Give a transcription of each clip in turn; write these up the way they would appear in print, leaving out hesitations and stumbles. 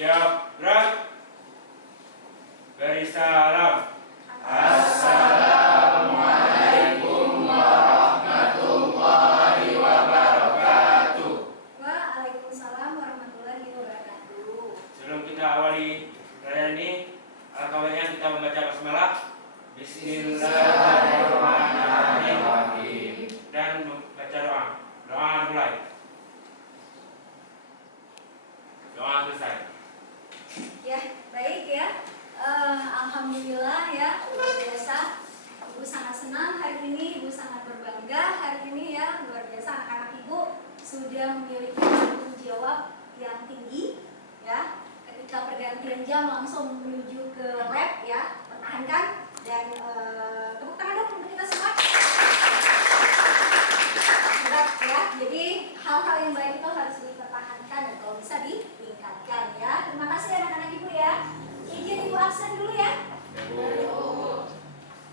Siap, gerak. Beri salam. Assalamualaikum warahmatullahi wabarakatuh. Waalaikumsalam warahmatullahi wabarakatuh. Sebelum kita awali perayaan ini, alhamdulillah kita membaca basmalah. Bismillahirrahmanirrahim. Dan membaca doa. Doa mulai. Doa selesai. Ya, baik ya. Alhamdulillah ya, luar biasa. Ibu sangat senang hari ini, Ibu sangat berbangga hari ini ya, luar biasa anak-anak Ibu sudah memiliki tanggung jawab yang tinggi ya. Ketika pergantian jam langsung menuju ke lab ya, pertahankan dan tepuk tangan dong untuk kita semua. Berat ya, jadi hal-hal yang baik itu harus dipertahankan dan kalau bisa ditingkatkan ya. Terima kasih anak-anak Ibu ya. Izin Ibu absen dulu ya.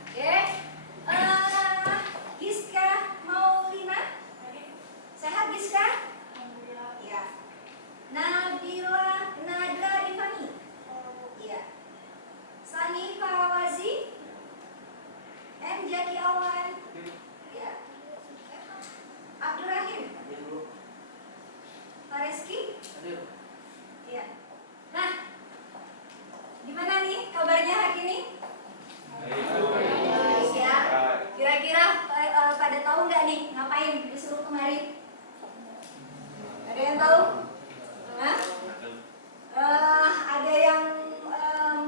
Oke. Giska Maulina. Sehat Giska? Iya. Nabila Nadra Rifani. Iya. Sani Fawazi. M Jaki Awan. Iya. Abdurrahim. Pak Reski. Iya. Nah, gimana nih kabarnya hari ini? Baik ya. Kira-kira pada tahu nggak nih ngapain disuruh kemarin? Ada yang tahu? Hah? Ada yang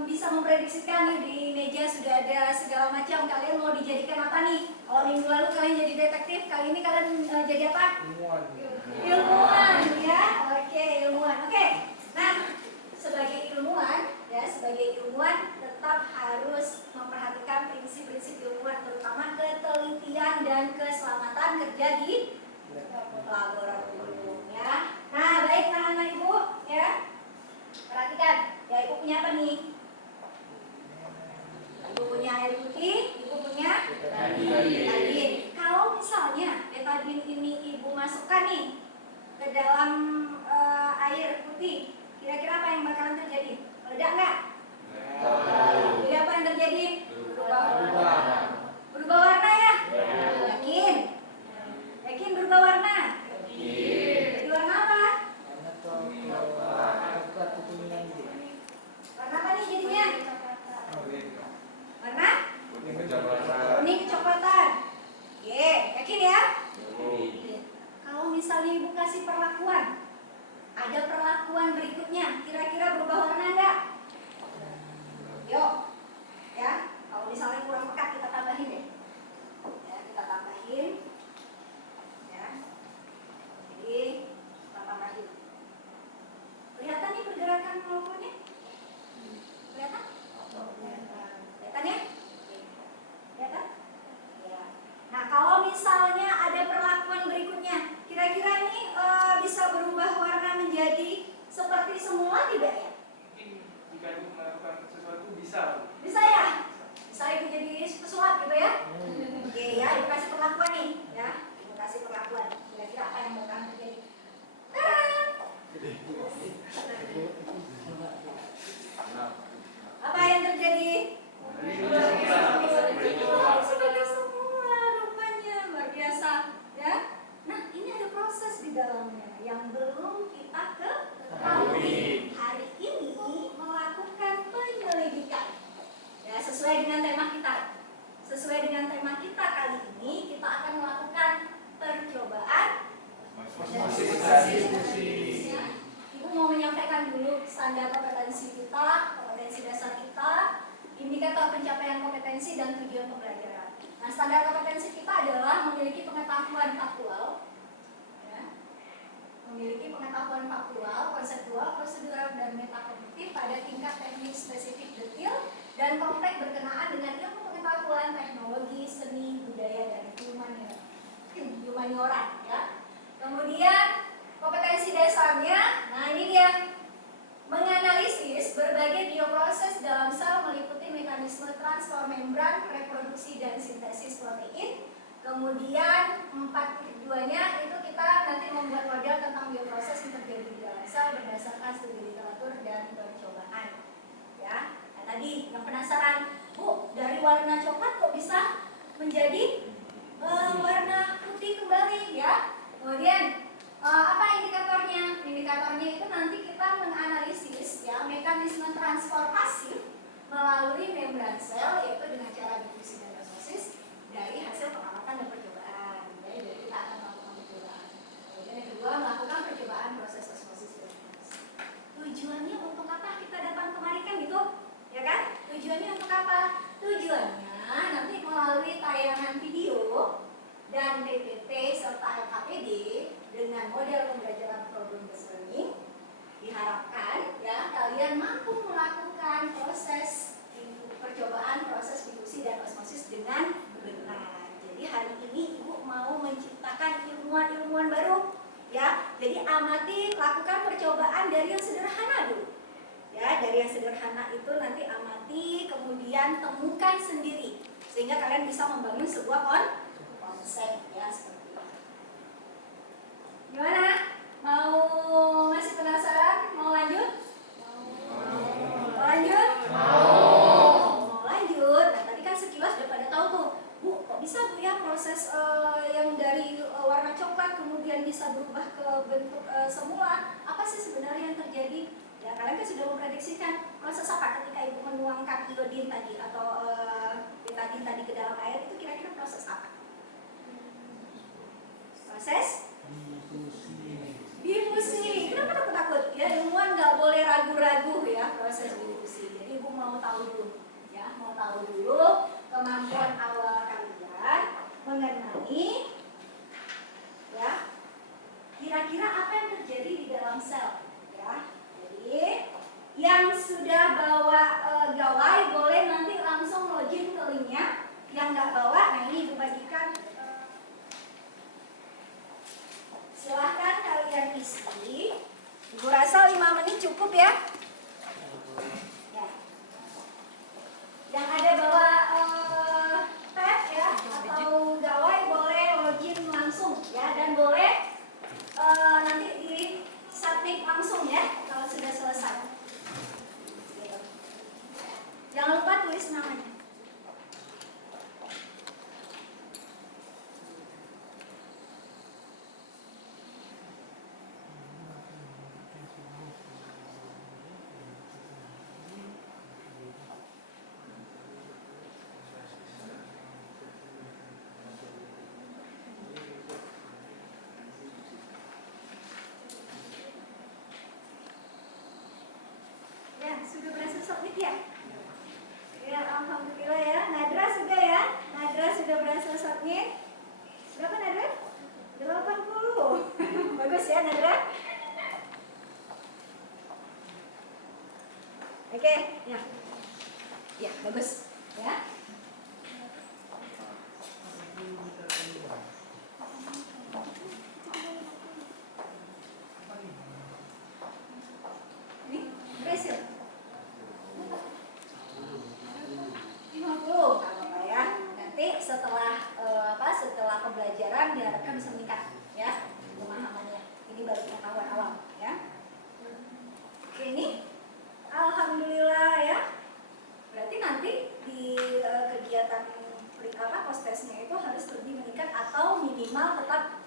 bisa memprediksikan nih, di meja sudah ada segala macam. Kalian mau dijadikan apa nih? Kalau minggu lalu kalian jadi detektif, kali ini kalian jadi apa? Ilmuwan ya. Oke, ilmuwan. Oke. Nah, sebagai ilmuwan ya, sebagai ilmuwan tetap harus memperhatikan prinsip-prinsip ilmuwan, terutama ketelitian dan keselamatan kerja di laboratorium ya. Nah, baik anak-anak Ibu ya. Perhatikan, ya Ibu punya apa nih? Ibu punya air putih, Ibu punya betadine. Kalau misalnya betadine ini Ibu masukkan nih ke dalam air putih, kira-kira apa yang bakalan terjadi? Meledak nggak? Jadi apa yang terjadi? Berubah warna ya? Yakin? Yakin berubah warna? Jadi warna apa? Warna apa nih jadinya? Warna? Kuning kecoklatan. Oke, yakin ya? Kalau misalnya Ibu kasih perlakuan, ada perlakuan berikutnya, kira-kira berubah warna enggak? Yuk, ya. Kalau misalnya kurang pekat kita tambahin deh. Ya, kita tambahin. Ya. Jadi kita tambahin. Kelihatan nih pergerakan molekulnya? Kelihatan? Kelihatan ya? Kelihatan? Ya. Nah, kalau misalnya ada perlakuan berikutnya, kira-kira ini bisa berubah warna menjadi seperti semula tidak ya? Jika Ibu melakukan sesuatu bisa. Bisa ya? Bisa Ibu jadi pesulap gitu ya? Oke ya, Ibu kasih perlakuan nih ya. Ibu kasih perlakuan. Kira-kira apa yang bakal terjadi? Apa yang terjadi? Seperti semula rupanya, luar biasa ya. Nah, ini ada proses di dalamnya yang belum kita ketahui. Hari ini melakukan penyelidikan ya, sesuai dengan tema kita. Sesuai dengan tema kita kali ini, kita akan melakukan percobaan ya. Ibu mau menyampaikan dulu standar kompetensi kita, kompetensi dasar kita, indikator pencapaian kompetensi dan tujuan pembelajaran. Nah, standar kompetensi kita adalah memiliki pengetahuan faktual, ya. Memiliki pengetahuan faktual, konseptual, prosedural, dan metakognitif pada tingkat teknik spesifik detail dan konteks berkenaan dengan ilmu pengetahuan, teknologi, seni, budaya, dan humaniora. Ya. Kemudian kompetensi dasarnya, nah ini dia, menganalisis berbagai bioproses dalam sel meliputi mekanisme transport membran, reproduksi, dan sintesis protein. Kemudian 4.2-nya itu kita nanti membuat model tentang bioproses yang terjadi di dalam sel berdasarkan studi literatur dan nanti kita menganalisis ya mekanisme transportasi melalui membran sel, yaitu dengan cara difusi dan osmosis dari hasil pengamatan dan percobaan. Jadi kita akan melakukan percobaan. Kemudian yang kedua, melakukan percobaan proses osmosis dan difusi. Tujuannya untuk apa kita datang kemari kan gitu, ya kan? Tujuannya untuk apa? Tujuannya nanti melalui tayangan video dan PPT serta LKPD dengan model pembelajaran problem based learning, diharapkan ya kalian mampu melakukan proses percobaan proses difusi dan osmosis dengan benar. Jadi hari ini Ibu mau menciptakan ilmuwan-ilmuwan baru ya. Jadi amati, lakukan percobaan dari yang sederhana dulu. Ya, dari yang sederhana itu nanti amati, kemudian temukan sendiri sehingga kalian bisa membangun sebuah konsep ya seperti itu. Gimana? Mau masih penasaran? Mau lanjut? Mau lanjut? Mau lanjut. Nah, tadi kan sekilas udah pada tahu tuh, Bu, kok bisa Bu ya proses yang dari warna coklat kemudian bisa berubah ke bentuk semula? Apa sih sebenarnya yang terjadi? Ya, kalian kan sudah memprediksikan proses apa ketika Ibu menuangkan iodin tadi atau betadin tadi ke dalam air, itu kira-kira proses apa? Proses difusi. Kenapa takut-takut? Ya, ilmuwan nggak boleh ragu-ragu ya proses difusi. Jadi Ibu mau tahu dulu, ya, mau tahu dulu kemampuan awal kalian mengenai, ya, kira-kira apa yang terjadi di dalam sel, ya. Jadi yang sudah bawa gawai boleh nanti langsung login ke linknya. Yang nggak bawa, nah ini Ibu bagikan. Silahkan kalian isi. Ibu rasa 5 menit cukup ya. Ya. Yang ada bawa pad ya atau gawai boleh login langsung ya, dan boleh nanti di submit langsung ya kalau sudah selesai. Gitu. Jangan lupa tulis namanya. Sudah berhasil submit ya? Ya, alhamdulillah ya. Nadra sudah ya? Nadra sudah berhasil submit. Berapa Nadra? 80. Bagus ya Nadra? Oke, ya. Ya, bagus. Ya. Ini berhasil. 50 apa ya? Nanti setelah pembelajaran diharapkan bisa meningkat ya pemahamannya. Ini baru pengetahuan awam ya. Oke, ini alhamdulillah ya. Berarti nanti di kegiatan post testnya itu harus lebih meningkat atau minimal tetap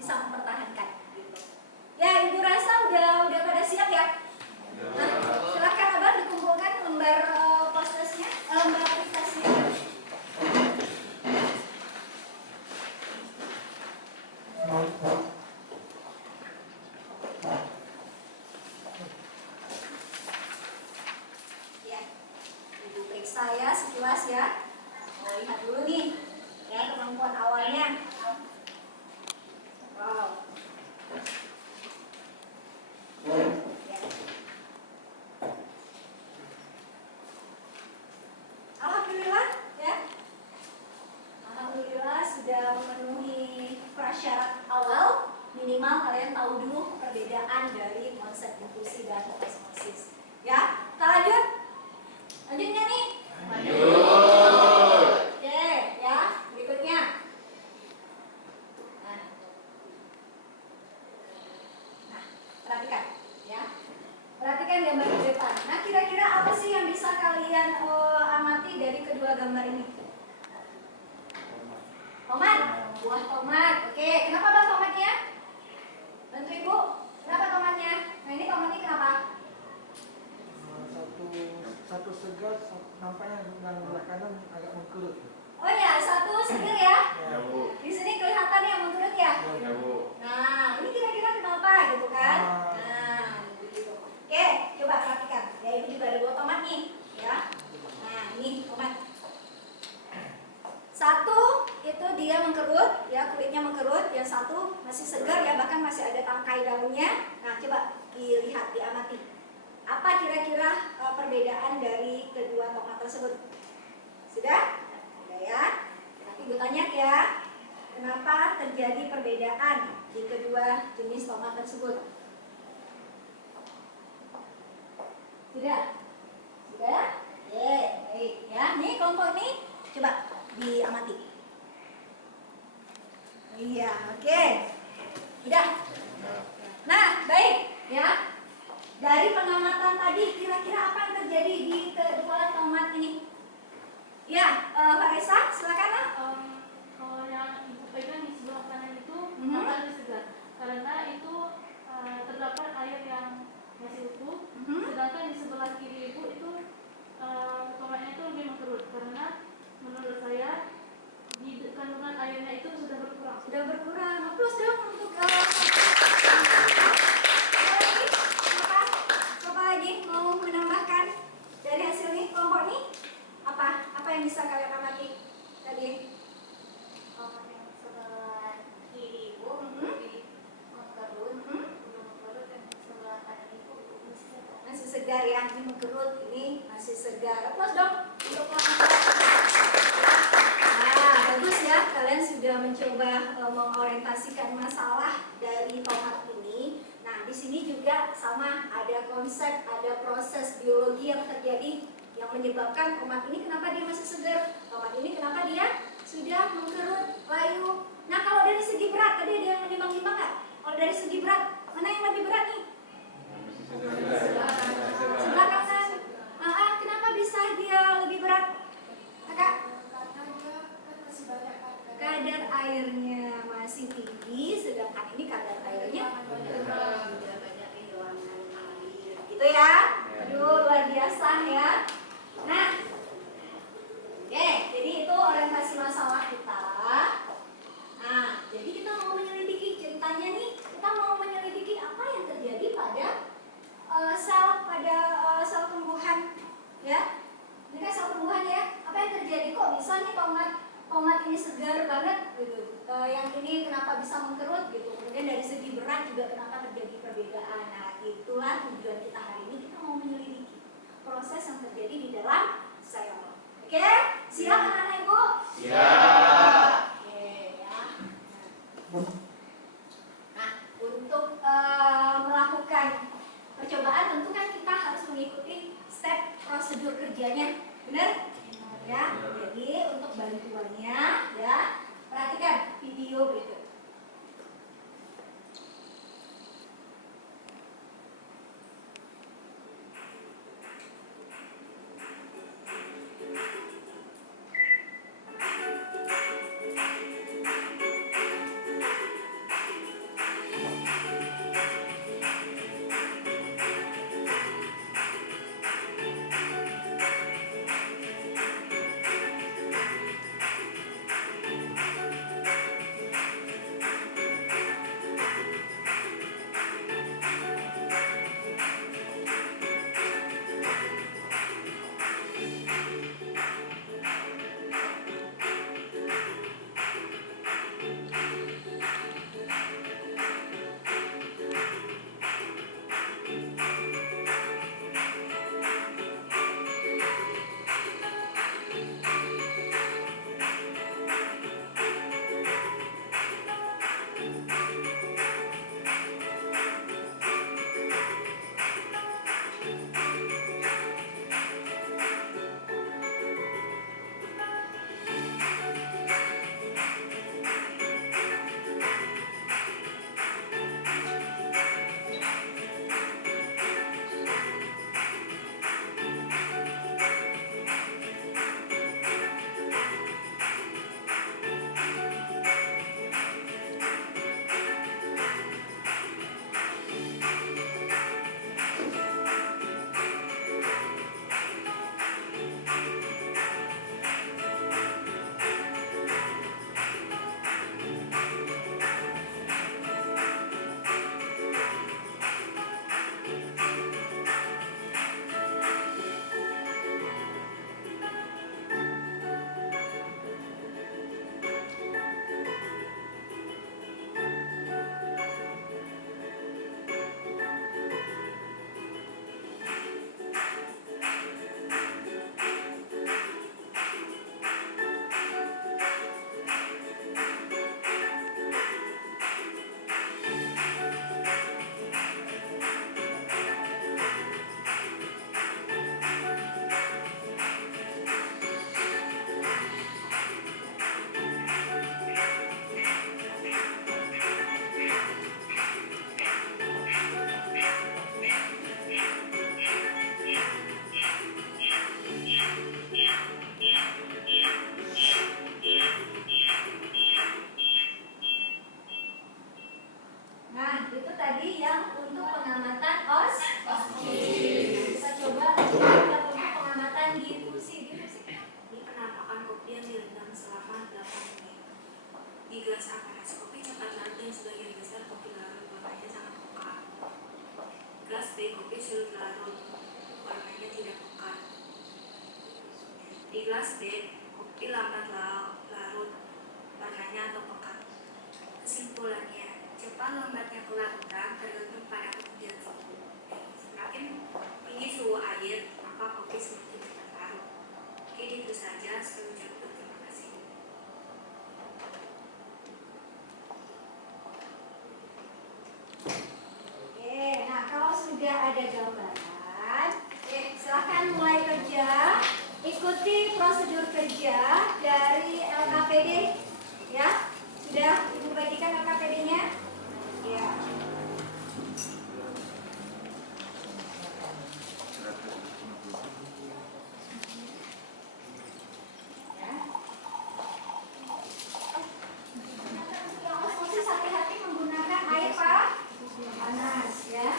bisa mempertahankan gitu. Ya, Ibu rasa udah pada siap ya? Nah, silakan Abang dikumpulkan lembar post testnya, lembar testnya. Ya, Ibu periksa ya sekilas ya. Lihat dulu nih ya kemampuan awalnya. Wow. Alhamdulillah ya. Alhamdulillah sudah memenuhi prasyarat awal. Minimal kalian tahu dulu perbedaan dari konsep difusi dan osmosis. Ya, kita lanjut. Lanjutnya nih. Lanjut. Oke, ya. Berikutnya. Nah, perhatikan ya. Perhatikan gambar di depan. Nah, kira-kira apa sih yang bisa kalian amati dari kedua gambar ini? Tomat, buah tomat. Oke, kenapa Bang tomatnya? Bantu Ibu. Kenapa tomatnya? Nah, ini tomatnya mengkerut. Oh ya, satu seger ya. Ya, Bu. Di sini kelihatan yang mengkerut ya. Ya, Bu. Nah, ini kira-kira kenapa gitu kan? Nah, begitu. Oke, coba perhatikan. Ya, ini juga ada dua tomat nih, ya. Nah, ini tomat. Satu itu dia mengkerut, ya kulitnya mengkerut. Yang satu masih segar ya, bahkan masih ada tangkai daunnya. Nah, coba dilihat, diamati. Apa kira-kira perbedaan dari kedua tomat tersebut? Sudah? Sudah ya. Nanti gue tanya ya, kenapa terjadi perbedaan di kedua jenis tomat tersebut? Sudah? Sudah? Oke, baik ya. Nih kelompok ini coba diamati. Iya, oke. Udah. Nah, baik ya. Dari pengamatan tadi, kira-kira apa yang terjadi di kedua tomat ini? Ya, Faresa, silakan. Kalau yang ibu pegang di sebelah kanan itu Mhm. akan lebih segar karena itu terdapat air yang masih utuh. Sedangkan di sebelah kiri ibu itu tomatnya itu lebih mengkerut karena menurut saya di kandungan airnya itu sudah berkurang. Sudah berkurang. Plus dong untuk Siapa lagi mau menambahkan dari hasil ini kelompok ini? Apa yang bisa kalian amati tadi? Tomat yang sebelah kiri ibu lebih mengkerut, belum mengkerut, dan sebelah kanan ibu masih segar. Masih segar ya, ini mengkerut, ini masih segar. Plus dong untuk kelompok. Nah, bagus ya, kalian sudah mencoba mengorientasikan masalah dari tomat ini. Nah, di sini juga sama, ada konsep, ada proses biologi yang terjadi yang menyebabkan tomat ini kenapa dia masih segar, tomat ini kenapa dia sudah mengkerut, layu. Nah, kalau dari segi berat, tadi ada yang menimbang-nimbang nggak? Kalau dari segi berat, mana yang lebih berat nih? Sebelah kanan. Kenapa bisa dia lebih berat? Kakak? Kadar airnya masih tinggi, sedangkan ini kadar airnya udah banyak kehilangan air. Gitu ya? Aduh, luar biasa ya. Nah, oke, jadi itu orientasi masalah kita. Nah, jadi kita mau menyelidiki ceritanya nih, kita mau menyelidiki apa yang terjadi pada sel tumbuhan, ya. Ini kan sel tumbuhan ya. Apa yang terjadi kok bisa nih tomat ini segar banget gitu. Yang ini kenapa bisa mengkerut gitu. Kemudian dari segi berat juga kenapa terjadi perbedaan. Nah, itulah tujuan kita hari ini, kita mau menyelidiki proses yang terjadi di dalam sel. Oke? Siap anak-anak Ibu? Siap. Oke, ya. Nah, untuk melakukan percobaan tentu kan kita harus mengikuti step prosedur kerjanya. Benar? Ya. Jadi untuk bantuannya ya, perhatikan video berikut. B. Kopi sulit larut, warnanya tidak pekat. Di kelas D, kopi lambat larut, warnanya atau pekat. Kesimpulannya, cepat lambatnya kelarutan tergantung pada ketinggian suhu. Semakin tinggi suhu air, maka kopi semakin cepat larut. Oke, itu saja. Saya ucapkan terima kasih. Oke, nah kalau sudah ada gambaran, silahkan mulai kerja. Ikuti prosedur kerja dari LKPD, ya. Sudah Ibu bagikan LKPD-nya? Ya. Yang osmosis hati-hati menggunakan air panas, ya.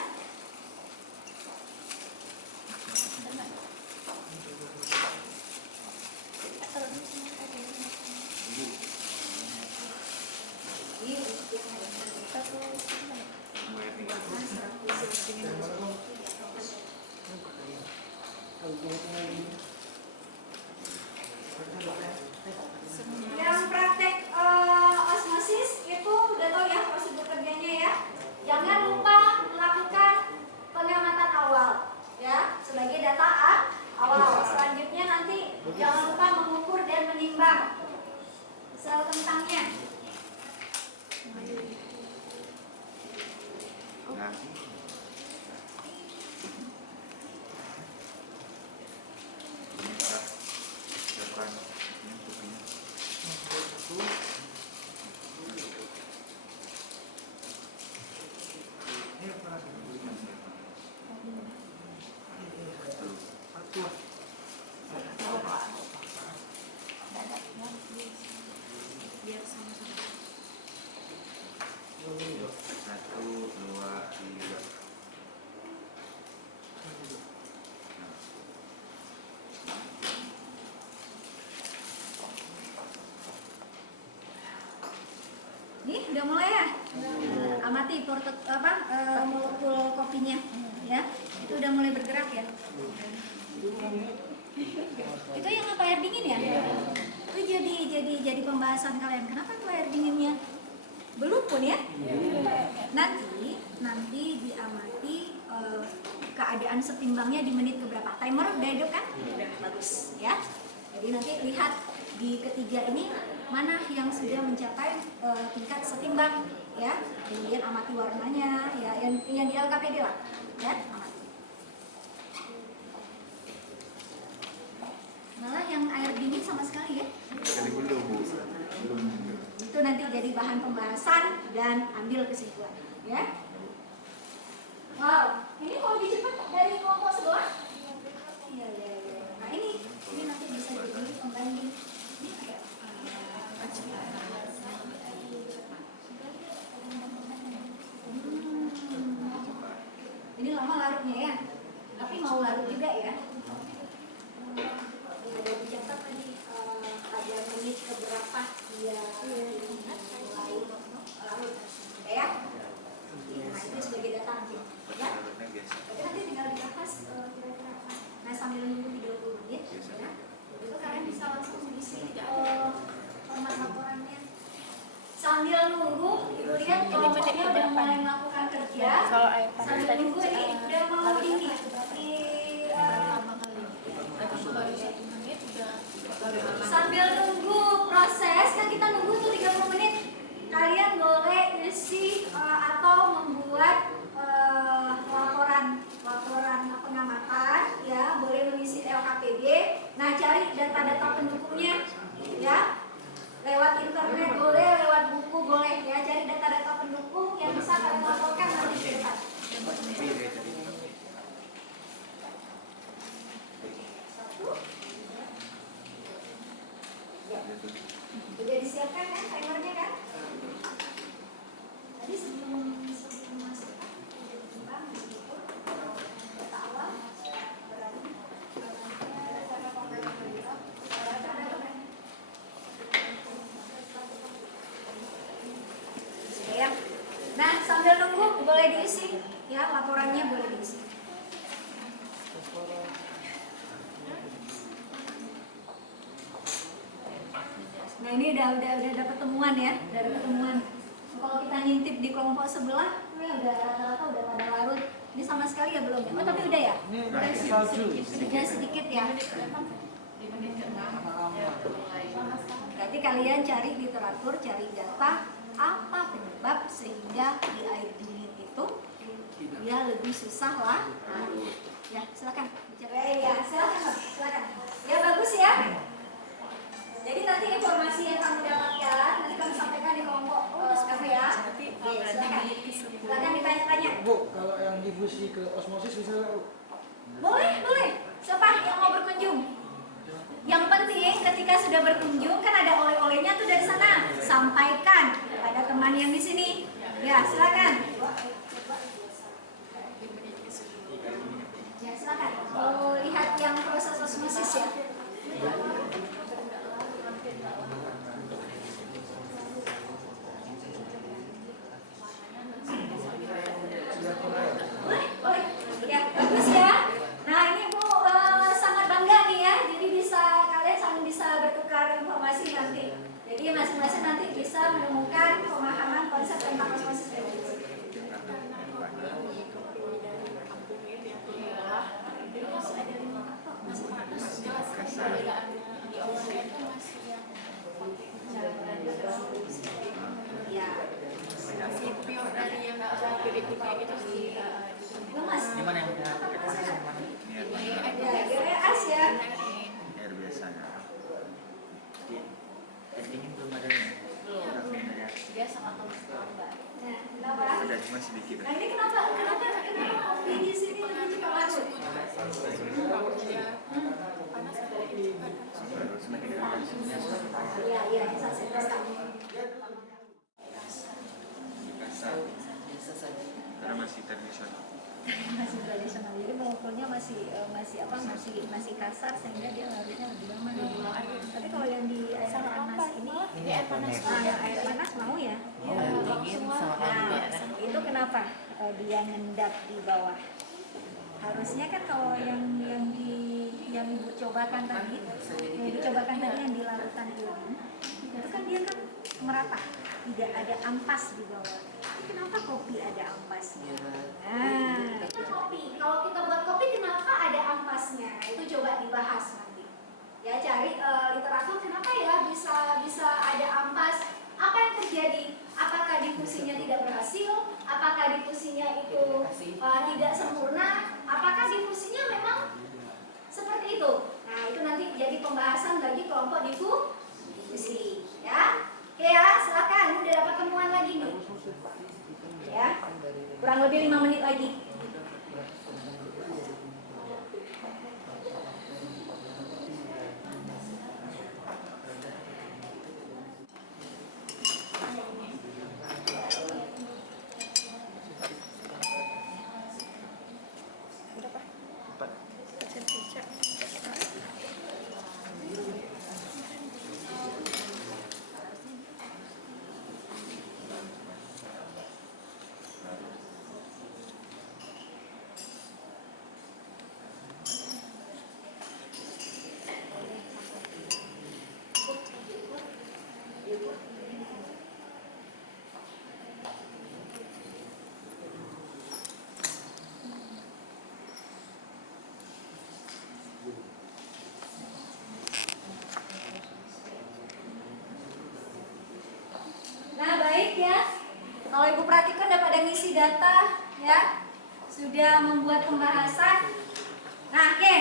Yang praktek osmosis itu udah tahu ya prosedur kerjanya ya. Jangan lupa melakukan pengamatan awal ya sebagai data awal. Selanjutnya nanti jangan lupa mengukur dan menimbang sel kentangnya. Nih udah mulai ya. Amati molekul kopinya, ya. Itu udah mulai bergerak ya. Itu yang apa air dingin ya? Itu jadi pembahasan kalian. Kenapa itu air dinginnya belum pun ya? Nanti diamati keadaan setimbangnya di menit keberapa. Timer udah hidup kan? Bagus ya. Jadi nanti lihat di ketiga ini mana yang sudah mencapai tingkat setimbang ya. Kemudian amati warnanya ya, yang di LKPD lah ya, amati. Malah yang air dingin sama sekali ya. Itu nanti jadi bahan pembahasan dan ambil kesimpulan ya. Wow, ini kalau dicepat dari kelompok sebelah. Iya. Nah ini nanti bisa jadi pembanding. Ini lama larutnya ya, tapi mau larut juga ya. Ada dicatat tadi ada menit keberapa dia mulai larut, ya? Nah itu sebagai data nanti, ya. Tapi nanti tinggal dibahas kira-kira apa. Nah sambil nunggu 30 menit, ya. Itu kalian bisa langsung isi format laporannya. Sambil nunggu, ibu lihat kelompoknya udah mulai melakukan kerja. Sambil nunggu ini udah mau ini. Sambil nunggu proses, kan kita nunggu tuh 30 menit. Kalian boleh isi atau membuat laporan pengamatan, ya. Boleh mengisi LKPD. Nah, cari data-data pendukungnya, ya. Lewat internet boleh, lewat buku boleh ya. Cari data-data pendukung yang bisa kalian laporkan nanti ke depan. Satu. Ya. Sudah disiapkan kan timernya kan? Tadi sebelum masuk kan sudah ditimbang begitu. Data awal berarti cara pembagian boleh diisi. Nah ini udah dapat temuan ya, udah dapat temuan. Kalau kita ngintip di kelompok sebelah, ini udah rata-rata udah pada larut. Ini sama sekali ya belum ya? Oh tapi udah ya? Udah sedikit ya. Berarti kalian cari literatur, cari data apa penyebab sehingga di air dingin itu dia lebih susah lah. Ya silakan. Ya silakan. Ya bagus ya. Jadi nanti informasi yang kamu dapatkan nanti kami sampaikan di kelompok kamu ya. Silakan ditanya-tanya. Bu, kalau yang difusi ke osmosis bisa nggak, Bu? Boleh. Siapa yang mau berkunjung? Yang penting ketika sudah berkunjung kan ada oleh-olehnya tuh dari sana. Sampaikan kepada teman yang di sini. Ya, silakan. Ya, silakan. Mau lihat yang proses osmosis ya. Boleh. Ya, bagus ya. Nah, ini Bu sangat bangga nih ya. Jadi kalian saling bisa bertukar informasi nanti. Jadi masing-masing nanti bisa menemukan pemahaman konsep tentang osmosis reduksi. Ya. Lemas. Gimana yang udah Ya, GRAS ya. air biasanya? Di air dingin belum ada nih. Nah, kenapa? Ada cuma sedikit. Nah, ini kenapa kopi di sini lebih cepat larut? Semakin panas. Iya, saya kasar. Kasar. Karena masih tradisional. Masih tradisional, jadi mengukurnya masih kasar sehingga dia larutnya lebih lama. Tapi kalau yang di air panas ini air panas mau ya? Nah, itu kenapa dia ngendap di bawah? Harusnya kan kalau yang ibu cobakan tadi, yang di larutan ion, itu kan dia kan merata, tidak ada ampas di bawah. Kenapa kopi ada ampasnya? Nah, kopi. Kalau kita buat kopi kenapa ada ampasnya? Itu coba dibahas nanti. Ya, cari literatur kenapa ya bisa ada ampas? Apa yang terjadi? Apakah difusinya tidak berhasil? Apakah difusinya itu tidak sempurna? Apakah difusinya memang seperti itu? Nah, itu nanti jadi pembahasan bagi kelompok difusi. Ya, oke ya, silakan. Udah dapat temuan lagi nih. Ya, kurang lebih 5 menit lagi. Nah, baik ya. Kalau Ibu perhatikan udah pada ngisi data ya. Sudah membuat pembahasan. Nah, oke.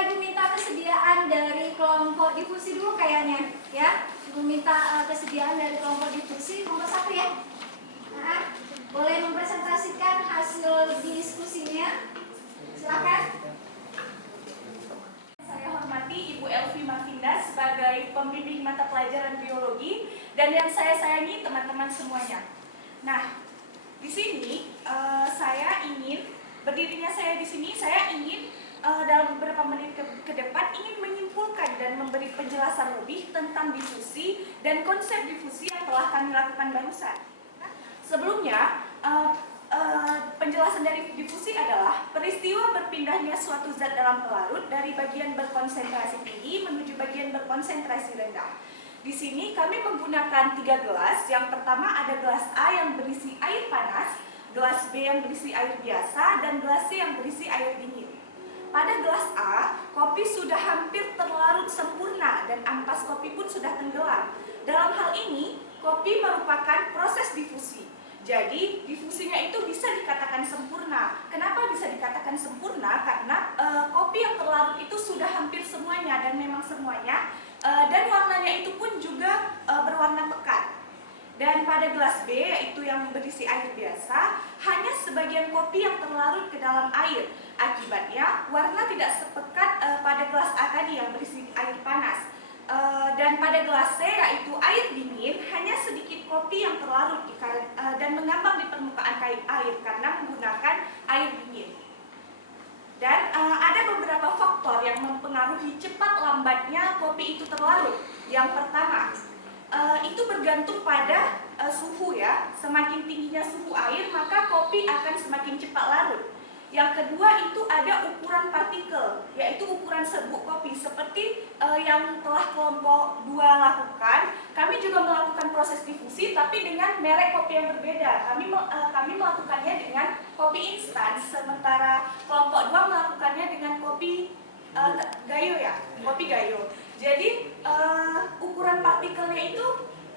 Ibu minta kesediaan dari kelompok difusi dulu kayaknya ya. Ibu minta kesediaan dari kelompok difusi nomor 1 ya. Nah, boleh mempresentasikan hasil diskusinya. Silakan. Saya hormati Ibu Elvi Martinda sebagai pembimbing mata pelajaran biologi dan yang saya sayangi teman-teman semuanya. Nah, di sini berdirinya saya di sini, saya ingin dalam beberapa menit ke depan ingin menyimpulkan dan memberi penjelasan lebih tentang difusi dan konsep difusi yang telah kami lakukan barusan. Sebelumnya, penjelasan dari difusi adalah peristiwa berpindahnya suatu zat dalam pelarut dari bagian berkonsentrasi tinggi menuju bagian berkonsentrasi rendah. Di sini kami menggunakan 3 gelas. Yang pertama ada gelas A yang berisi air panas, gelas B yang berisi air biasa, dan gelas C yang berisi air dingin. Pada gelas A, kopi sudah hampir terlarut sempurna dan ampas kopi pun sudah tenggelam. Dalam hal ini, kopi merupakan proses difusi. Jadi, difusinya itu bisa dikatakan sempurna. Kenapa bisa dikatakan sempurna? Karena kopi yang terlarut itu sudah hampir semuanya, dan memang semuanya, dan warnanya itu pun juga berwarna pekat. Dan pada gelas B, yaitu yang berisi air biasa, hanya sebagian kopi yang terlarut ke dalam air. Akibatnya, warna tidak sepekat pada gelas A tadi yang berisi air panas. Dan pada gelas C, yaitu air dingin, hanya sedikit kopi yang terlarut dan mengambang di permukaan air karena menggunakan air dingin. Dan ada beberapa faktor yang mempengaruhi cepat lambatnya kopi itu terlarut. Yang pertama, itu bergantung pada suhu ya. Semakin tingginya suhu air, maka kopi akan semakin cepat larut. Yang kedua itu ada ukuran partikel, yaitu ukuran serbuk kopi. Seperti yang telah kelompok 2 lakukan, kami juga melakukan proses difusi tapi dengan merek kopi yang berbeda. Kami melakukannya dengan kopi instan, sementara kelompok 2 melakukannya dengan kopi gayo ya, kopi gayo. Jadi ukuran partikelnya itu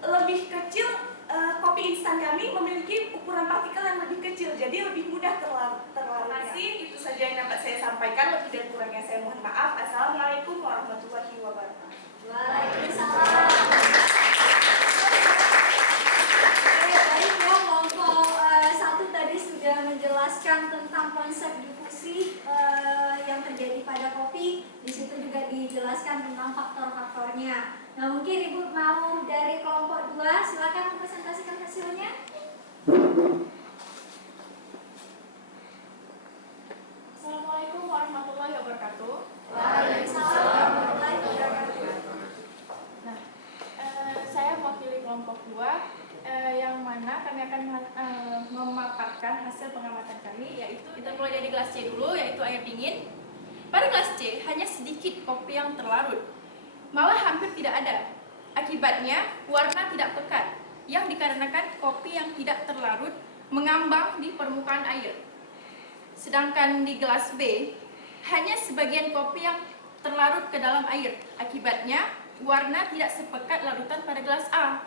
lebih kecil. Kopi instan kami memiliki ukuran partikel yang lebih kecil, jadi lebih mudah terlarutnya. Itu saja yang dapat saya sampaikan. Lebih dan kurangnya saya mohon maaf. Assalamualaikum warahmatullahi wabarakatuh. Waalaikumsalam. Oke, baik ya, kelompok 1 tadi sudah menjelaskan tentang konsep difusi yang terjadi pada kopi. Di situ juga dijelaskan tentang faktor-faktornya. Nah, mungkin Ibu mau dari kelompok 2, silakan mempresentasikan hasilnya. Assalamualaikum warahmatullahi wabarakatuh. Waalaikumsalam warahmatullahi wabarakatuh. Nah, saya mewakili kelompok 2 yang mana kami akan memaparkan hasil pengamatan kami, yaitu kita mulai dari gelas C dulu, yaitu air dingin. Pada gelas C hanya sedikit kopi yang terlarut, malah hampir tidak ada. Akibatnya warna tidak pekat, yang dikarenakan kopi yang tidak terlarut mengambang di permukaan air. Sedangkan di gelas B hanya sebagian kopi yang terlarut ke dalam air. Akibatnya warna tidak sepekat larutan pada gelas A,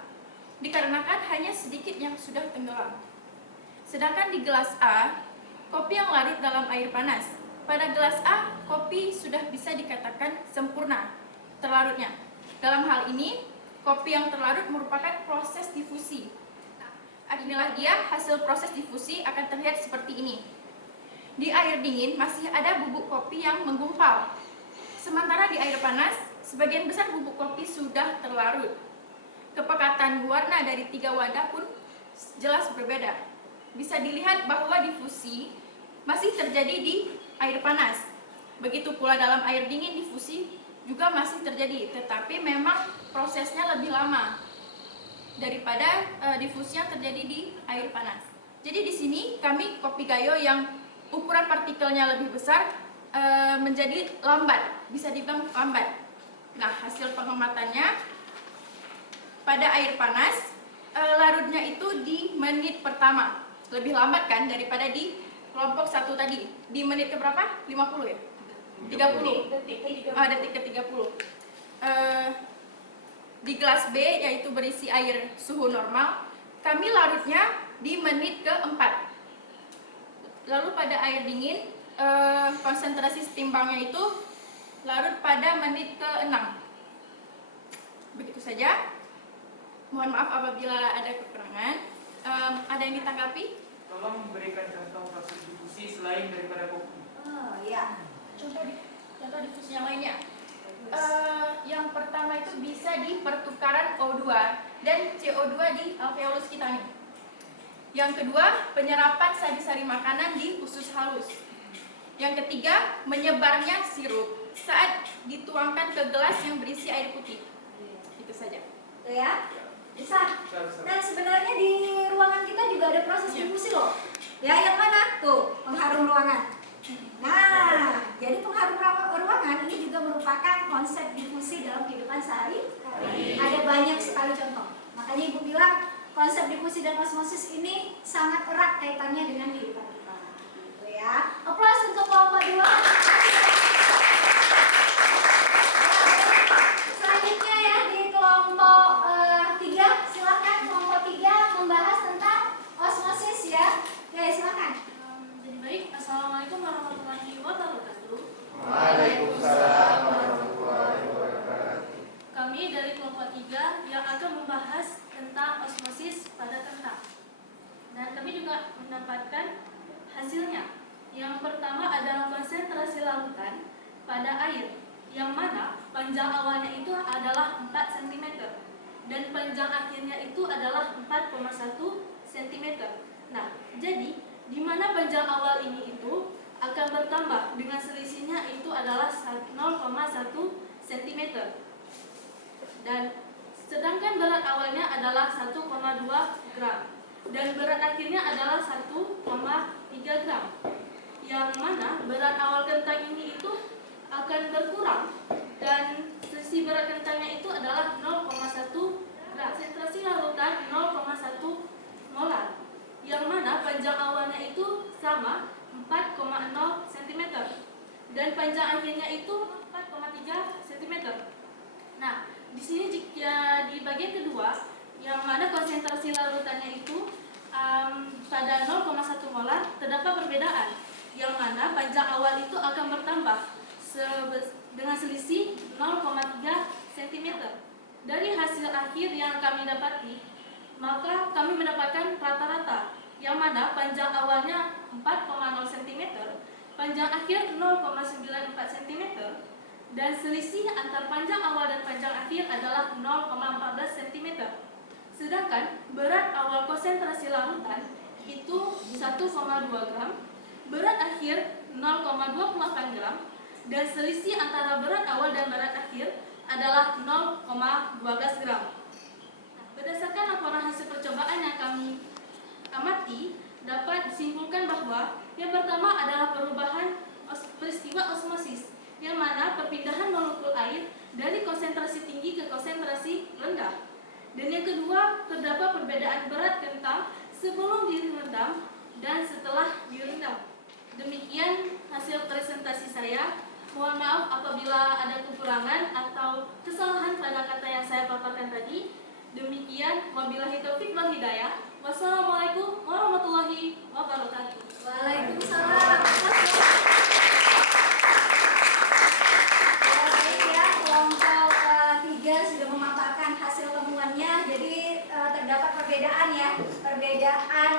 dikarenakan hanya sedikit yang sudah tenggelam. Sedangkan di gelas A, kopi yang larut dalam air panas. Pada gelas A, kopi sudah bisa dikatakan sempurna terlarutnya. Dalam hal ini, kopi yang terlarut merupakan proses difusi. Inilah dia hasil proses difusi akan terlihat seperti ini. Di air dingin masih ada bubuk kopi yang menggumpal. Sementara di air panas, sebagian besar bubuk kopi sudah terlarut. Kepekatan warna dari 3 wadah pun jelas berbeda. Bisa dilihat bahwa difusi masih terjadi di air panas. Begitu pula dalam air dingin difusi juga masih terjadi, tetapi memang prosesnya lebih lama daripada difusi yang terjadi di air panas. Jadi di sini kami kopi gayo yang ukuran partikelnya lebih besar menjadi lambat, bisa dibilang lambat. Nah, hasil pengamatannya pada air panas larutnya itu di menit pertama, lebih lambat kan daripada di kelompok 1 tadi. Di menit ke berapa? 50 ya? 30 detik ke 30. Di gelas B, yaitu berisi air suhu normal, kami larutnya di menit ke-4. Lalu pada air dingin, konsentrasi setimbangnya itu larut pada menit ke-6. Begitu saja. Mohon maaf apabila ada kekurangan. Ada yang ditanggapi? Tolong memberikan contoh proses difusi selain daripada kopi. Oh iya. Contoh difusi yang lainnya. Yang pertama itu bisa di pertukaran O2 dan CO2 di alveolus kita nih. Yang kedua, penyerapan sari-sari makanan di usus halus. Yang ketiga, menyebarnya sirup saat dituangkan ke gelas yang berisi air putih. Itu saja. Itu ya. Bisa. Dan sebenarnya di ruangan kita juga ada proses difusi loh. Ya, yang mana? Tuh, pengharum ruangan. Nah, jadi pengharum ruangan ini juga merupakan konsep difusi dalam kehidupan sehari-hari. Ada banyak sekali contoh. Makanya Ibu bilang konsep difusi dan osmosis ini sangat erat kaitannya dengan kehidupan kita. Gitu ya. Aplaus untuk kelompok 2. Selanjutnya ya di kelompok 3, silakan kelompok 3 membahas tentang osmosis ya. Oke, silakan. Jadi baik, Assalamualaikum warahmatullahi wabarakatuh. Waalaikumsalam warahmatullahi wabarakatuh. Kami dari kelompok 3 yang akan membahas tentang osmosis pada kentang. Dan kami juga mendapatkan hasilnya. Yang pertama adalah konsentrasi larutan pada air, yang mana panjang awalnya itu adalah 4 cm dan panjang akhirnya itu adalah 4,1 cm. Nah, jadi di mana panjang awal ini itu akan bertambah dengan selisihnya itu adalah 0,1 cm. Dan sedangkan berat awalnya adalah 1,2 gram dan berat akhirnya adalah 1,3 gram. Yang mana berat awal kentang ini itu akan berkurang dan selisih berat kentangnya itu adalah 0,1 gram. Konsentrasi larutan 0,1 molar. Yang mana panjang awalnya itu sama 4,0 cm dan panjang akhirnya itu 4,3 cm. Nah, di sini jika di bagian kedua, yang mana konsentrasi larutannya itu pada 0,1 molar terdapat perbedaan, yang mana panjang awal itu akan bertambah dengan selisih 0,3 cm. Dari hasil akhir yang kami dapati, maka kami mendapatkan rata-rata, yang mana panjang awalnya 4,0 cm, panjang akhir 0,94 cm, dan selisih antar panjang awal dan panjang akhir adalah 0,14 cm. Sedangkan berat awal konsentrasi larutan itu 1,2 gram, berat akhir 0,28 gram, dan selisih antara berat awal dan berat akhir adalah 0,12 gram. Nah, berdasarkan laporan hasil percobaan yang kami amati, dapat disimpulkan bahwa yang pertama adalah perubahan peristiwa osmosis, yang mana perpindahan molekul air dari konsentrasi tinggi ke konsentrasi rendah. Dan yang kedua, terdapat perbedaan berat kentang sebelum direndam dan setelah direndam. Demikian hasil presentasi saya. Mohon maaf apabila ada kekurangan atau kesalahan pada kata yang saya paparkan tadi. Demikian, wabillahi taufiq wal hidayah. Wassalamualaikum warahmatullahi wabarakatuh. Waalaikumsalam. Baik ya, kelompok 3 sudah memaparkan hasil temuannya. Jadi terdapat perbedaan ya, perbedaan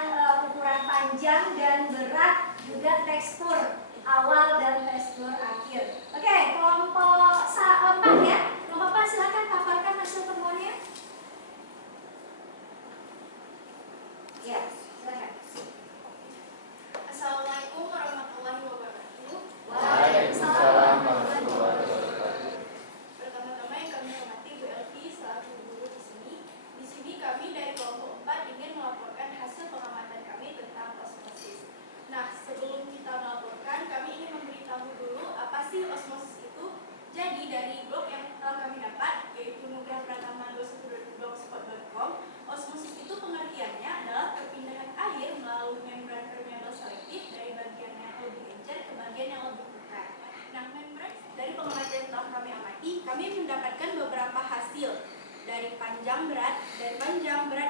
ukuran panjang dan berat, juga tekstur awal dan tekstur akhir. Oke, kelompok 4 ya. Kelompok 4 silakan paparkan hasil temuannya. Ya, silakan. Assalamualaikum warahmatullahi wabarakatuh. Waalaikumsalam. Pertama-tama yang kami hormati Bu Elvi selaku guru di sini. Di sini kami dari kelompok 4 ingin melaporkan hasil pengamatan kami tentang osmosis. Nah, sebelum kita melaporkan, kami ingin memberitahu dulu apa sih osmosis itu. Jadi dari blog yang telah kami dapat, yaitu Nugraha Pratama 21.blogspot.com, osmosis itu pengertiannya adalah perpindahan air melalui membran permeabel selektif dari bagian yang lebih encer ke bagian yang lebih bukan. Nah, membran dari pengamatan yang telah kami amati, kami mendapatkan beberapa hasil dari panjang berat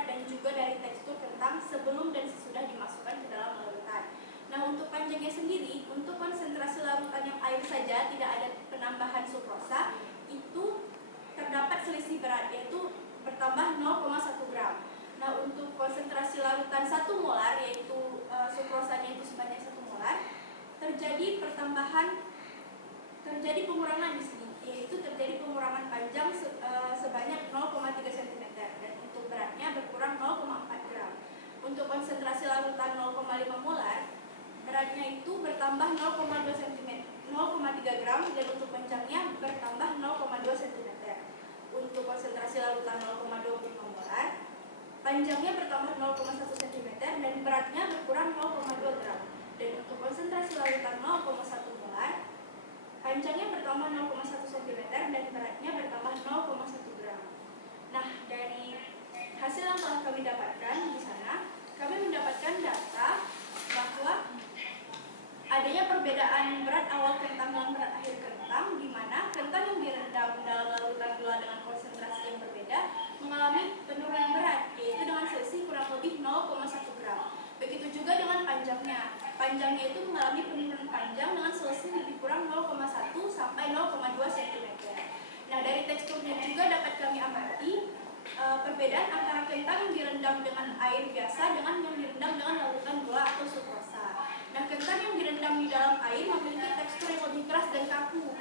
dan juga dari tekstur kentang sebelum dan sesudah dimasukkan ke dalam larutan. Nah, untuk panjangnya sendiri, untuk konsentrasi larutan yang air saja tidak ada penambahan sukrosa, itu terdapat selisih berat, yaitu bertambah 0,1 gram. Nah, untuk konsentrasi larutan 1 molar, yaitu sukrosanya itu sebanyak 1 molar, terjadi pengurangan di sini, yaitu terjadi pengurangan panjang sebanyak 0,3 cm dan untuk beratnya berkurang 0,4 gram. Untuk konsentrasi larutan 0,5 molar, beratnya itu bertambah 0,2 cm, 0,3 gram, dan untuk panjangnya bertambah 0,2 cm. Untuk konsentrasi larutan 0,25 molar, panjangnya bertambah 0,1 cm dan beratnya berkurang 0,2 gram. Dan untuk konsentrasi larutan 0,1 molar, panjangnya bertambah 0,1 cm dan beratnya bertambah 0,1 gram. Nah, dari hasil yang telah kami dapatkan di sana, kami mendapatkan data bahwa adanya perbedaan berat awal kentang dan berat akhir kentang, di mana kentang yang direndam dalam larutan gula dengan konsentrasi yang berbeda mengalami penurunan berat, yaitu dengan selisih kurang lebih 0,1 gram. Begitu juga dengan panjangnya. Panjangnya itu mengalami penurunan panjang dengan selisih lebih kurang 0,1 sampai 0,2 cm. Nah, dari teksturnya juga dapat kami amati perbedaan antara kentang yang direndam dengan air biasa dengan yang direndam dengan larutan gula atau sukrosa. Nah, kentang yang direndam di dalam air memiliki tekstur yang lebih keras dan kaku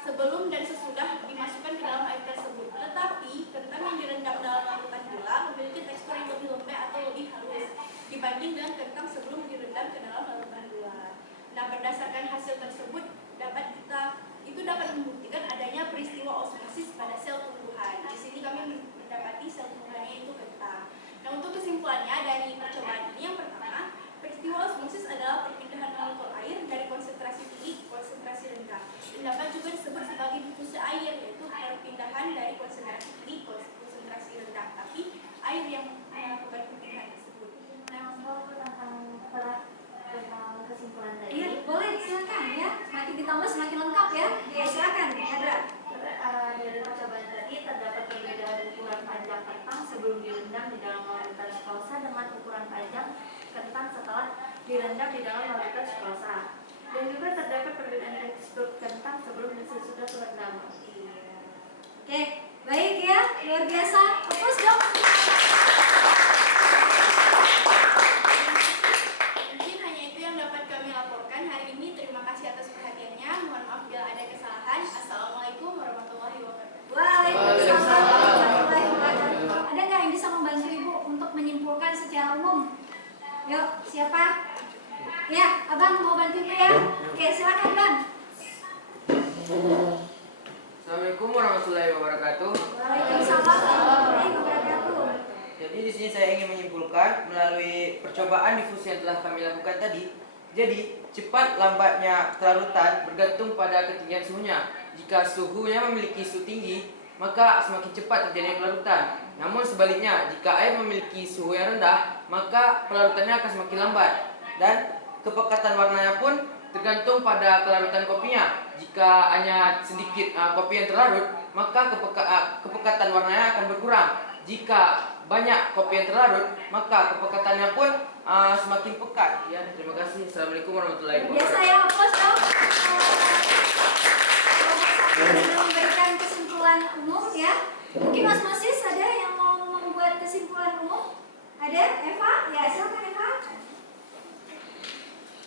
sebelum dan sesudah dimasukkan ke dalam air tersebut. Tetapi, kentang yang direndam dalam larutan gula memiliki tekstur yang lebih lembek atau lebih halus dibanding dengan kentang sebelum direndam ke dalam larutan gula. Nah, berdasarkan hasil tersebut dapat membuktikan adanya peristiwa osmosis pada sel tumbuhan. Di sini kami mendapati sel tumbuhannya itu kentang. Nah, untuk kesimpulannya dari percobaan ini, yang pertama, peristiwa osmosis adalah perpindahan molekul air dari konsentrasi tinggi ke konsentrasi rendah. Dan dapat juga disebut sebagai difusi air, yaitu perpindahan dari konsentrasi tinggi ke konsentrasi rendah. Tapi air yang melakukan perpindahan tersebut. Nah, tentang kesimpulan tadi. Iya, boleh silakan ya. Semakin ditambah semakin lengkap ya. Ya, silakan, Hendra. Dari percobaan tadi terdapat perbedaan ukuran panjang kentang sebelum direndam di dalam larutan sukrosa dengan ukuran panjang kentang setelah direndam di dalam larutan sukrosa. Dan juga terdapat perbedaan tekstur kentang sebelum dan sesudah terendam. Oke, baik ya, luar biasa. Fokus dong. Mungkin hanya itu yang dapat kami laporkan hari ini. Terima kasih atas perhatiannya. Mohon maaf bila ada kesalahan. Assalamualaikum warahmatullahi wabarakatuh. Waalaikumsalam warahmatullahi wabarakatuh. Ada nggak yang bisa membantu Ibu untuk menyimpulkan secara umum? Yuk, siapa? Ya, Abang mau bantu Ibu ya? Oke, silakan Bang. Assalamualaikum warahmatullahi wabarakatuh. Waalaikumsalam warahmatullahi wabarakatuh. Jadi di sini saya ingin menyimpulkan melalui percobaan difusi yang telah kami lakukan tadi. Jadi cepat lambatnya kelarutan bergantung pada ketinggian suhunya. Jika suhunya memiliki suhu tinggi, maka semakin cepat terjadinya kelarutan. Namun sebaliknya, jika air memiliki suhu yang rendah, maka kelarutannya akan semakin lambat. Dan kepekatan warnanya pun tergantung pada kelarutan kopinya. Jika hanya sedikit kopi yang terlarut, maka kepekatan warnanya akan berkurang. Jika banyak kopi yang terlarut, maka kepekatannya pun semakin pekat. Ya, terima kasih. Assalamualaikum warahmatullahi wabarakatuh. Biasa ya, hapus dong. Sudah memberikan kesimpulan umum ya. Mungkin Mas Masis ada yang mau membuat kesimpulan umum? Ada? Eva? Ya, silakan Eva.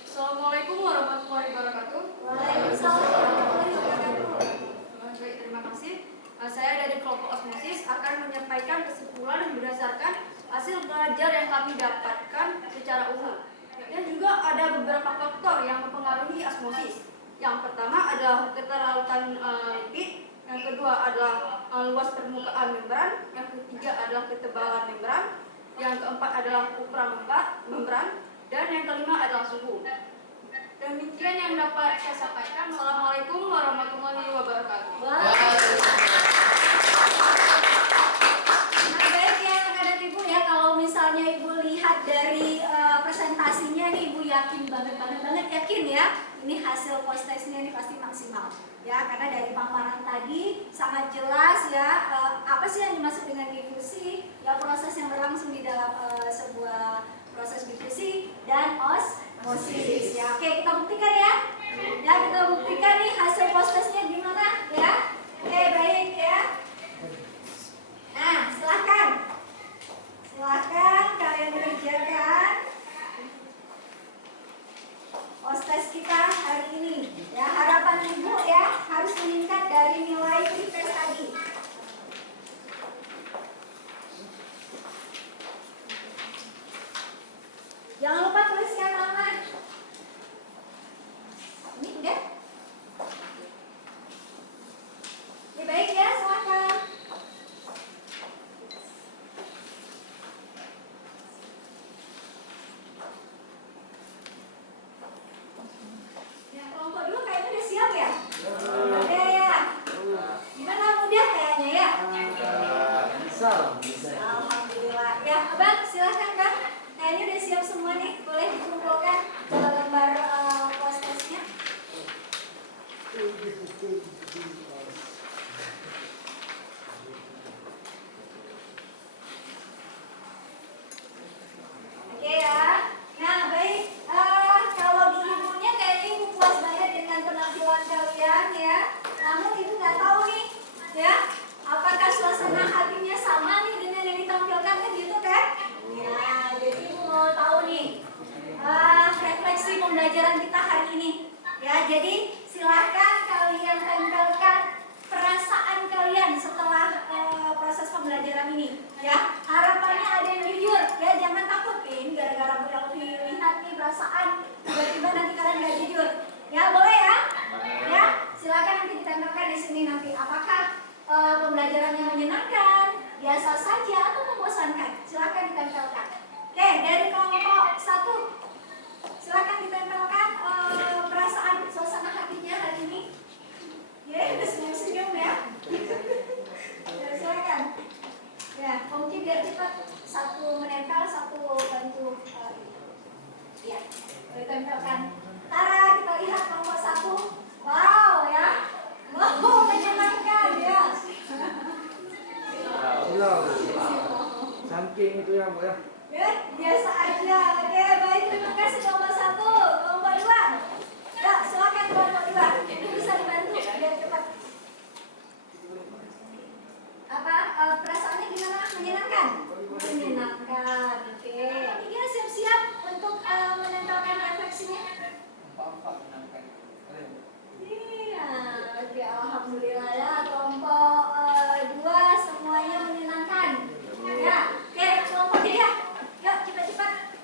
Assalamualaikum warahmatullahi wabarakatuh. Waalaikumsalam warahmatullahi wabarakatuh. Baik, terima kasih. Saya dari kelompok osmosis akan menyampaikan kesimpulan berdasarkan hasil belajar yang kami dapatkan secara umum. Dan juga ada beberapa faktor yang mempengaruhi osmosis. Yang pertama adalah keterlarutan lipid, yang kedua adalah luas permukaan membran, yang ketiga adalah ketebalan membran, yang keempat adalah ukuran membran, dan yang kelima adalah suhu. Demikian yang dapat saya sampaikan. Assalamualaikum warahmatullahi wabarakatuh. Nah, baik ya anak-anak Ibu ya, kalau misalnya Ibu lihat dari presentasinya nih, Ibu yakin banget yakin ya, ini hasil post testnya ini pasti maksimal ya, karena dari paparan tadi sangat jelas ya, apa sih yang dimaksud dengan difusi ya, proses yang berlangsung di dalam sebuah proses difusi dan osmosis ya. Oke, kita buktikan ya. Ya, kita buktikan nih hasil post testnya gimana ya. Oke, baik ya. Nah, silahkan kalian kerjakan post test kita hari ini ya. Harapan Ibu ya harus meningkat dari nilai tes tadi. Jangan lupa tuliskan nama. Ini udah? Ya, baik ya, silakan. pembelajaran kita hari ini. Ya, jadi silahkan kalian tempelkan perasaan kalian setelah proses pembelajaran ini. Ya, harapannya ada yang jujur. Ya, jangan takut ini gara-gara Bu Elvi lihat nih perasaan tiba-tiba nanti kalian nggak jujur. Ya, boleh ya? Ya, silakan nanti ditempelkan di sini nanti. Apakah pembelajarannya menyenangkan, biasa saja atau membosankan? Silakan ditempelkan. Oke, dari kelompok 1 silakan ditempelkan perasaan suasana hatinya hari ini. Ya, udah senyum-senyum ya. Ya, silakan. Ya, mungkin biar cepat, satu menempel, satu bantu. Ya, ditempelkan. Tara, kita lihat kelompok 1. Wow, ya. Wow, menyenangkan ya. Silau. Saking itu ya, Bu ya. Ya, biasa aja. Oke, baik, terima kasih kelompok 1. Kelompok 2. Ya, silakan kelompok 2. Ini bisa dibantu biar cepat. Apa perasaannya gimana? Menyenangkan? Menyenangkan. Oke. Iya, siap-siap untuk menempelkan refleksinya. Iya, oke, alhamdulillah ya. Kelompok 2 semuanya menyenangkan. Ya, oke, kelompok 3. Yuk, cepat-cepat.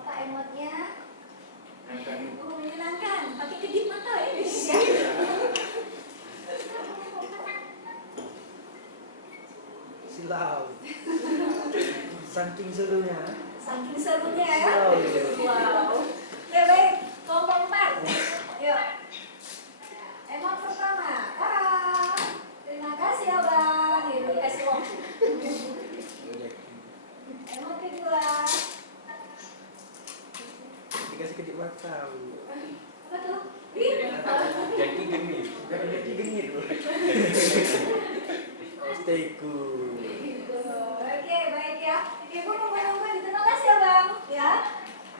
Apa emotnya? Menyenangkan. Pakai kedip mata ini. Silau. Saking serunya. Saking serunya ya. Silau. Wow. Oke, baik. Kelompok 4. Yuk. Emot pertama. Terima kasih ya Bang. Ini dikasih waktu. Emot kedua. Dikasih kedip mata. Apa tuh? Jadi genit. Jadi genit. Stay cool. Oke, baik ya. Ibu nunggu-nunggu nih. Terima kasih ya Bang. Ya.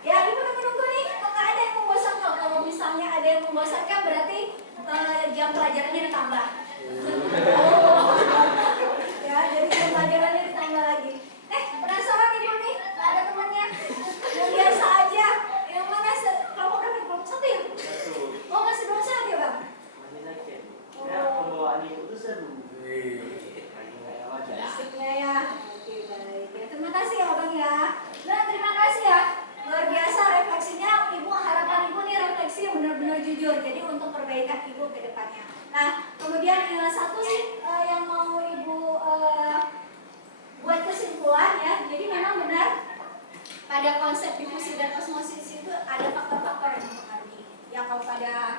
Ya, ibu nunggu-nunggu nih. Nggak ada yang membosankan. Kalau misalnya ada yang membosankan berarti jam pelajarannya ditambah. Ya, jadi jam pelajarannya ditambah lagi. Penasaran ibu nih? Nggak ada temannya? Yang biasa aja. Yang mana? Kelompok berapa? Kelompok 1 ya? Oh, masih belum sehat ya Bang? Ya, pembawaan itu tuh seru. Asiknya ya. Oke, baik. Ya, terima kasih ya Bang ya. Nah, terima kasih ya. Luar biasa refleksinya. Ibu, harapan Ibu nih refleksi yang benar-benar jujur. Jadi untuk perbaikan Ibu ke depannya. Nah, kemudian satu sih yang mau Ibu buat kesimpulan ya. Jadi memang benar pada konsep difusi dan osmosis itu ada faktor-faktor yang mempengaruhi. Ya, kalau pada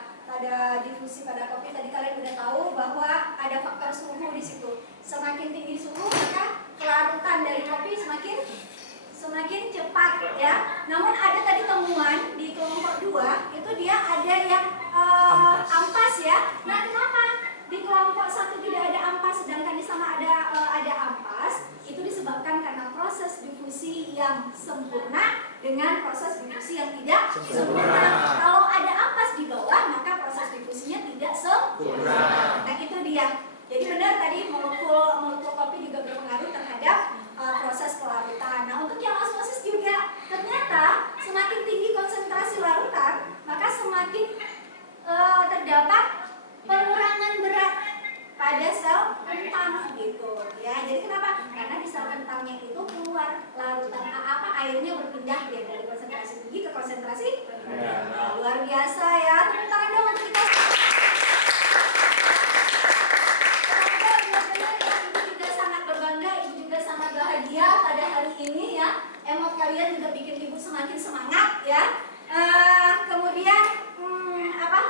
difusi pada kopi tadi kalian udah tahu bahwa ada faktor suhu di situ. Semakin tinggi suhu maka kelarutan dari kopi semakin cepat ya. Namun ada tadi temuan di kelompok 2 itu dia ada yang ampas ya. Nah, kenapa di kelompok 1 tidak ada ampas sedangkan di sana ada ampas? Itu disebabkan karena proses difusi yang sempurna dengan proses difusi yang tidak sempurna. Kalau ada ampas di bawah maka proses difusinya tidak sempurna. Nah, itu dia. Jadi benar tadi molekul kopi juga berpengaruh terhadap proses kelarutan. Nah, untuk yang osmosis juga ternyata semakin tinggi konsentrasi larutan maka semakin terdapat pengurangan berat pada sel kentang gitu ya. Jadi kenapa? Karena di sel kentangnya itu keluar larutan airnya berpindah ya dari konsentrasi tinggi ke konsentrasi rendah. Nah, luar biasa ya. Tepuk tangan dong untuk kita. Ibu juga sangat berbangga, Ibu juga sangat bahagia pada hari ini ya. Emot kalian juga bikin Ibu semakin semangat ya. Kemudian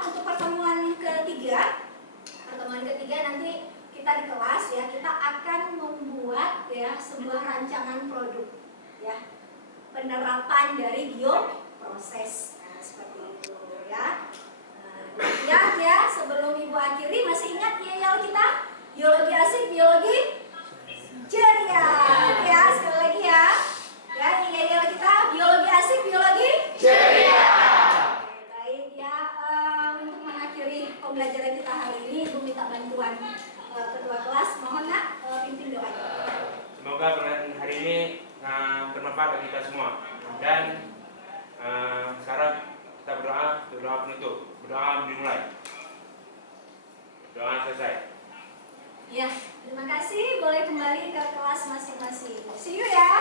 untuk pertemuan ketiga nanti kita di kelas ya, kita akan membuat ya sebuah rancangan produk ya, penerapan dari bioproses. Nah, seperti itu ya. Ya, sebelum Ibu akhiri masih ingat yel kita biologi asik, biologi ceria ya, sekali lagi ya. Ya, yel kita biologi asik, biologi ceria. Pembelajaran kita hari ini, Ibu minta bantuan ketua kelas. Mohon nak pimpin doa. Semoga pembelajaran hari ini Terima kasih, boleh kembali ke kelas masing-masing. See you ya.